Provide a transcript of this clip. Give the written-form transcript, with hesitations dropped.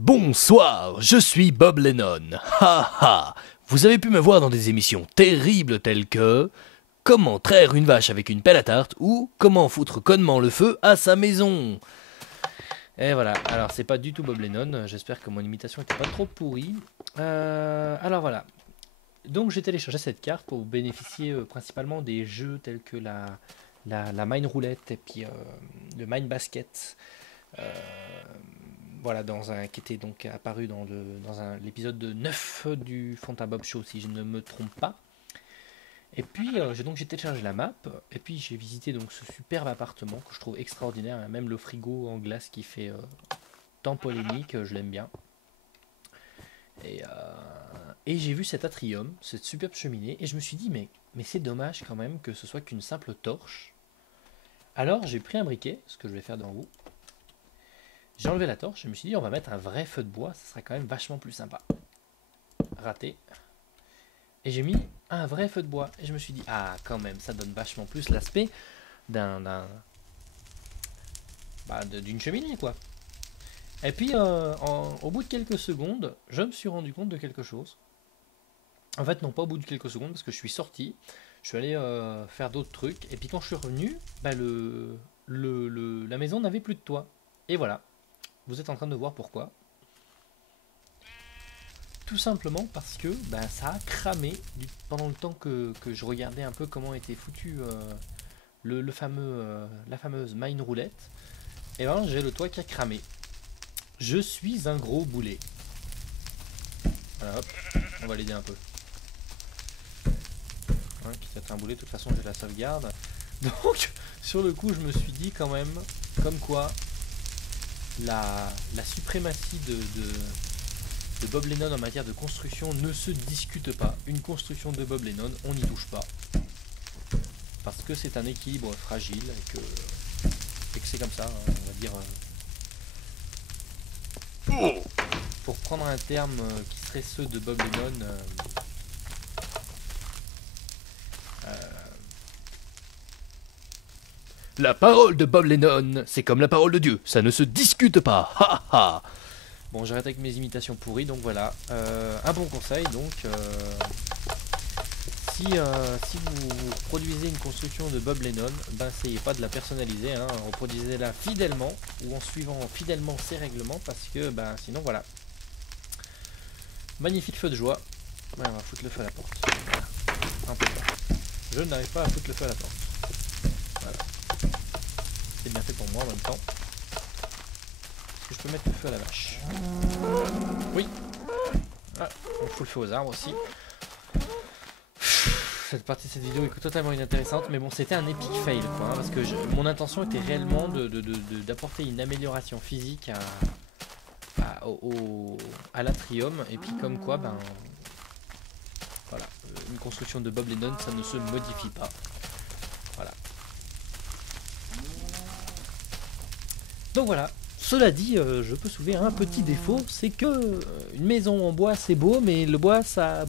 Bonsoir, je suis Bob Lennon. Ha ha. Vous avez pu me voir dans des émissions terribles telles que Comment traire une vache avec une pelle à tarte ou Comment foutre connement le feu à sa maison. Et voilà, alors c'est pas du tout Bob Lennon, j'espère que mon imitation était pas trop pourrie. Alors voilà, donc j'ai téléchargé cette carte pour bénéficier principalement des jeux tels que la Mine Roulette et puis le Mine Basket. Voilà, qui était donc apparu dans l'épisode 9 du Fantin Bob Show, si je ne me trompe pas. Et puis j'ai téléchargé la map, et puis j'ai visité donc ce superbe appartement que je trouve extraordinaire, même le frigo en glace qui fait tant polémique, je l'aime bien. Et j'ai vu cet atrium, cette superbe cheminée, et je me suis dit mais c'est dommage quand même que ce soit qu'une simple torche. Alors j'ai pris un briquet, ce que je vais faire devant vous. J'ai enlevé la torche, je me suis dit on va mettre un vrai feu de bois, ça sera quand même vachement plus sympa. Raté. Et j'ai mis un vrai feu de bois. Et je me suis dit, ah quand même, ça donne vachement plus l'aspect d'une cheminée quoi. Et puis au bout de quelques secondes, je me suis rendu compte de quelque chose. En fait non, pas au bout de quelques secondes, parce que je suis sorti, je suis allé faire d'autres trucs. Et puis quand je suis revenu, la maison n'avait plus de toit. Et voilà. Vous êtes en train de voir pourquoi. Tout simplement parce que ça a cramé pendant le temps que je regardais un peu comment était foutu la fameuse mine roulette. Et ben j'ai le toit qui a cramé. Je suis un gros boulet. Voilà, hop, on va l'aider un peu. Hein, quitte à être un boulet, de toute façon j'ai la sauvegarde. Donc sur le coup je me suis dit quand même, comme quoi la suprématie de Bob Lennon en matière de construction ne se discute pas. Une construction de Bob Lennon, on n'y touche pas. Parce que c'est un équilibre fragile et que c'est comme ça, hein, on va dire. Pour prendre un terme qui serait ceux de Bob Lennon, la parole de Bob Lennon, c'est comme la parole de Dieu, ça ne se discute pas. Ha ha. Bon, j'arrête avec mes imitations pourries, donc voilà. Un bon conseil, donc, si vous produisez une construction de Bob Lennon, essayez pas de la personnaliser, hein, reproduisez-la fidèlement, ou en suivant fidèlement ses règlements, parce que, sinon, voilà. Magnifique feu de joie. Ouais, on va foutre le feu à la porte. Un peu ça. Je n'arrive pas à foutre le feu à la porte. Voilà. C'est bien fait pour moi en même temps. Je peux mettre le feu à la vache. Oui. Ah, on fout le feu aux arbres aussi. Cette partie de cette vidéo est totalement inintéressante, mais bon, c'était un epic fail quoi, hein, parce que mon intention était réellement d'apporter une amélioration physique à l'atrium, et puis comme quoi, voilà, une construction de Bob Lennon, ça ne se modifie pas. Voilà. Donc voilà. Cela dit, je peux soulever un petit défaut, c'est que une maison en bois c'est beau, mais le bois ça